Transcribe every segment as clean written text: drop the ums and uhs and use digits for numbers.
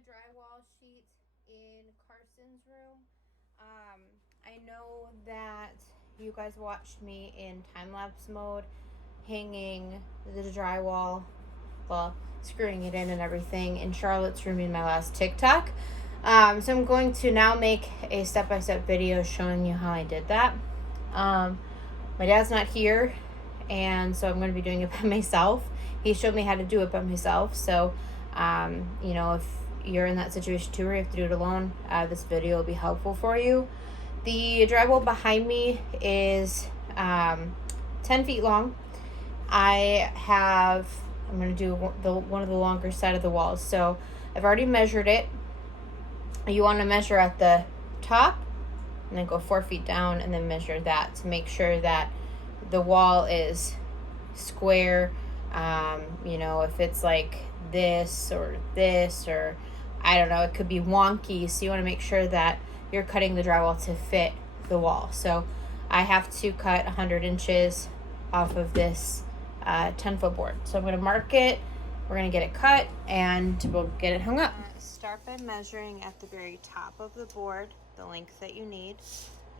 a drywall sheet in Carson's room. I know that you guys watched me in time-lapse mode hanging the drywall, well, screwing it in and everything in Charlotte's room in my last TikTok. So I'm going to now make a step-by-step video showing you how I did that. My dad's not here, and so I'm going to be doing it by myself. He showed me how to do it by myself, so you know, if you're in that situation too, or you have to do it alone, this video will be helpful for you. The drywall behind me is 10 feet long. I'm going to do one of the longer side of the walls. So I've already measured it. You want to measure at the top and then go 4 feet down and then measure that to make sure that the wall is square. You know, if it's like this or I don't know, it could be wonky. So you want to make sure that you're cutting the drywall to fit the wall. So I have to cut 100 inches off of this 10-foot board. So I'm going to mark it. We're going to get it cut and we'll get it hung up. Start by measuring at the very top of the board the length that you need,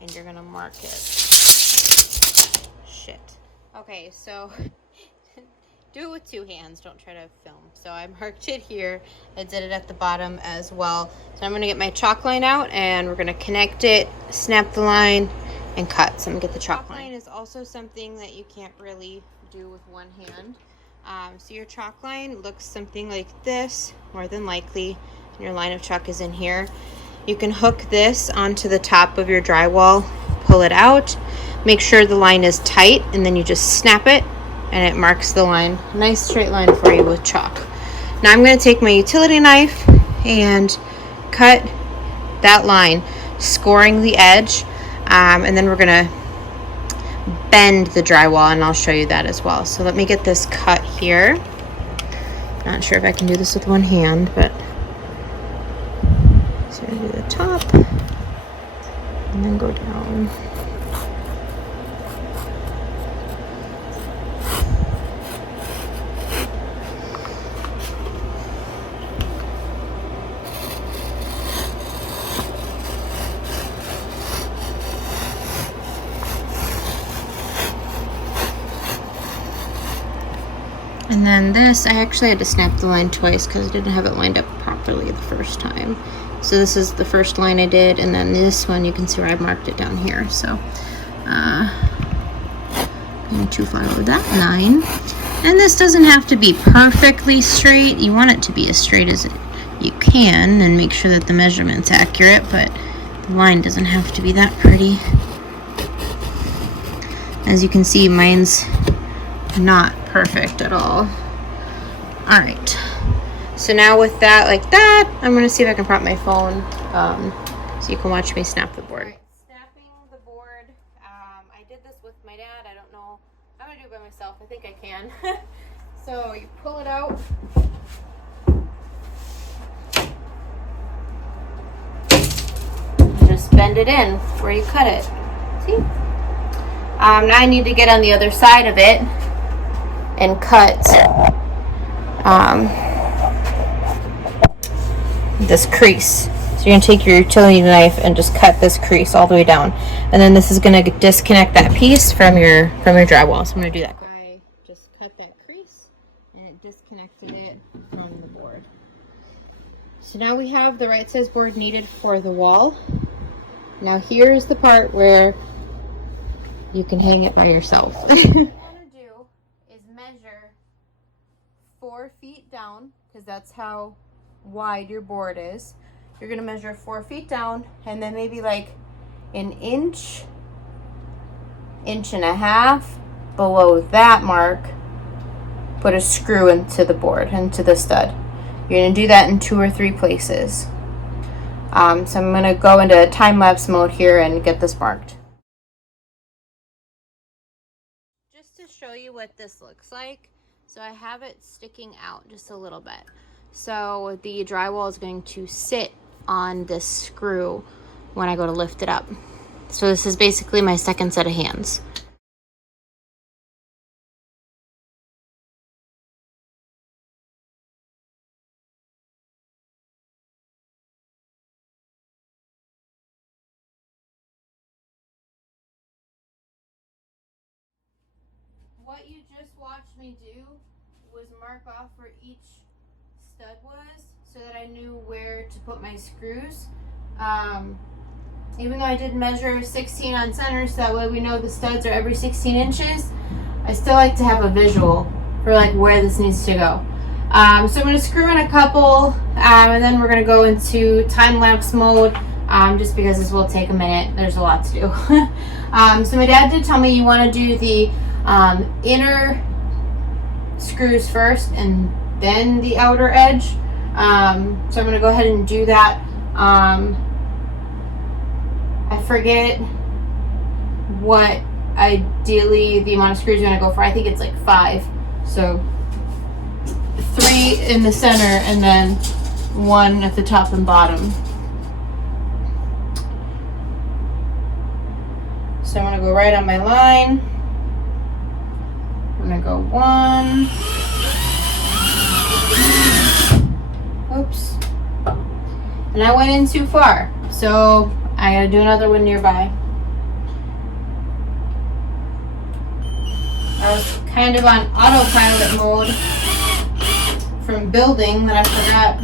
and you're going to mark it. Shit. Okay, so do it with two hands. Don't try to film. So I marked it here. I did it at the bottom as well. So I'm going to get my chalk line out and we're going to connect it, snap the line, and cut. So I'm going to get the chalk line. Is also something that you can't really do with one hand. So your chalk line looks something like this, more than likely. Your line of chalk is in here. You can hook this onto the top of your drywall, pull it out, make sure the line is tight, and then you just snap it and it marks the line. Nice straight line for you with chalk. Now I'm going to take my utility knife and cut that line, scoring the edge, and then we're going to bend the drywall, and I'll show you that as well. So let me get this cut here. Not sure if I can do this with one hand, but so I'm going to do the top and then go down. And then this, I actually had to snap the line twice because I didn't have it lined up properly the first time. So this is the first line I did, and then this one, you can see where I marked it down here. So going to follow that line. And this doesn't have to be perfectly straight. You want it to be as straight as you can and make sure that the measurement's accurate, but the line doesn't have to be that pretty. As you can see, mine's not perfect at all. All right, so now with that like that, I'm gonna see if I can prop my phone so you can watch me snap the board. All right, snapping the board. I did this with my dad. I don't know, I'm gonna do it by myself. I think I can. So you pull it out, and just bend it in where you cut it. See? Now I need to get on the other side of it and cut this crease. So you're going to take your utility knife and just cut this crease all the way down, and then this is going to disconnect that piece from your drywall. So I'm going to do that quick. I just cut that crease and it disconnected it from the board. So now we have the right size board needed for the wall. Now here's the part where you can hang it by yourself. What you want to do is measure 4 feet down, because that's how wide your board is. You're going to measure 4 feet down, and then maybe like an inch and a half below that mark, put a screw into the board, into the stud. You're going to do that in 2 or 3 places. So I'm going to go into time-lapse mode here and get this marked. Just to show you what this looks like, so I have it sticking out just a little bit. So the drywall is going to sit on this screw when I go to lift it up. So this is basically my second set of hands. what you just watched me do was mark off where each stud was so that I knew where to put my screws. Even though I did measure 16 on center, so that way we know the studs are every 16 inches, I still like to have a visual for like where this needs to go. So I'm going to screw in a couple, and then we're going to go into time-lapse mode, just because this will take a minute. There's a lot to do. So my dad did tell me you want to do the inner screws first and then the outer edge. So I'm going to go ahead and do that. I forget what ideally the amount of screws you're going to go for. I think it's like 5. So 3 in the center and then 1 at the top and bottom. So I'm going to go right on my line. I'm going to go 1. Oops. And I went in too far. So I got to do another one nearby. I was kind of on autopilot mode from building that I forgot.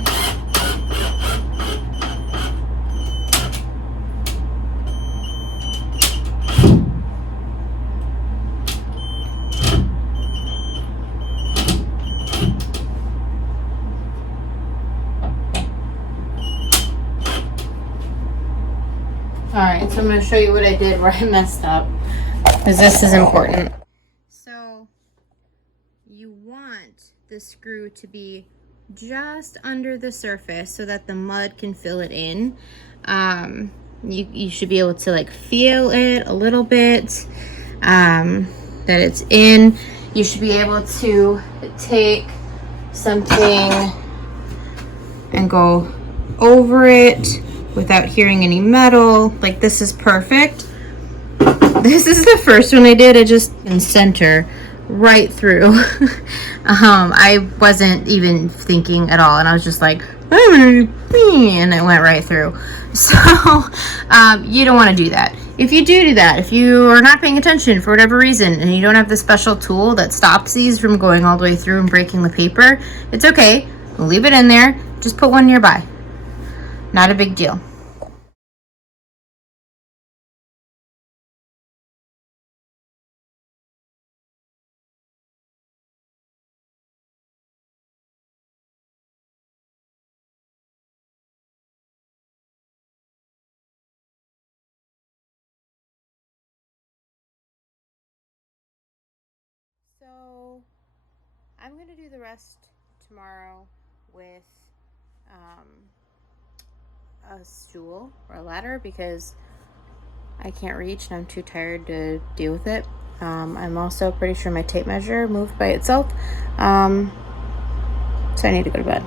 Alright, so I'm going to show you what I did where I messed up, because this is important. So you want the screw to be just under the surface so that the mud can fill it in. You should be able to like feel it a little bit, that it's in. You should be able to take something and go over it without hearing any metal. Like, this is perfect. This is the first one I did. I just in center right through. I wasn't even thinking at all, and I was just like, and it went right through. So you don't want to do that. If you do that, if you are not paying attention for whatever reason and you don't have the special tool that stops these from going all the way through and breaking the paper, it's okay. We'll leave it in there. Just put one nearby. Not a big deal. So I'm going to do the rest tomorrow with a stool or a ladder, because I can't reach and I'm too tired to deal with it. I'm also pretty sure my tape measure moved by itself. So I need to go to bed.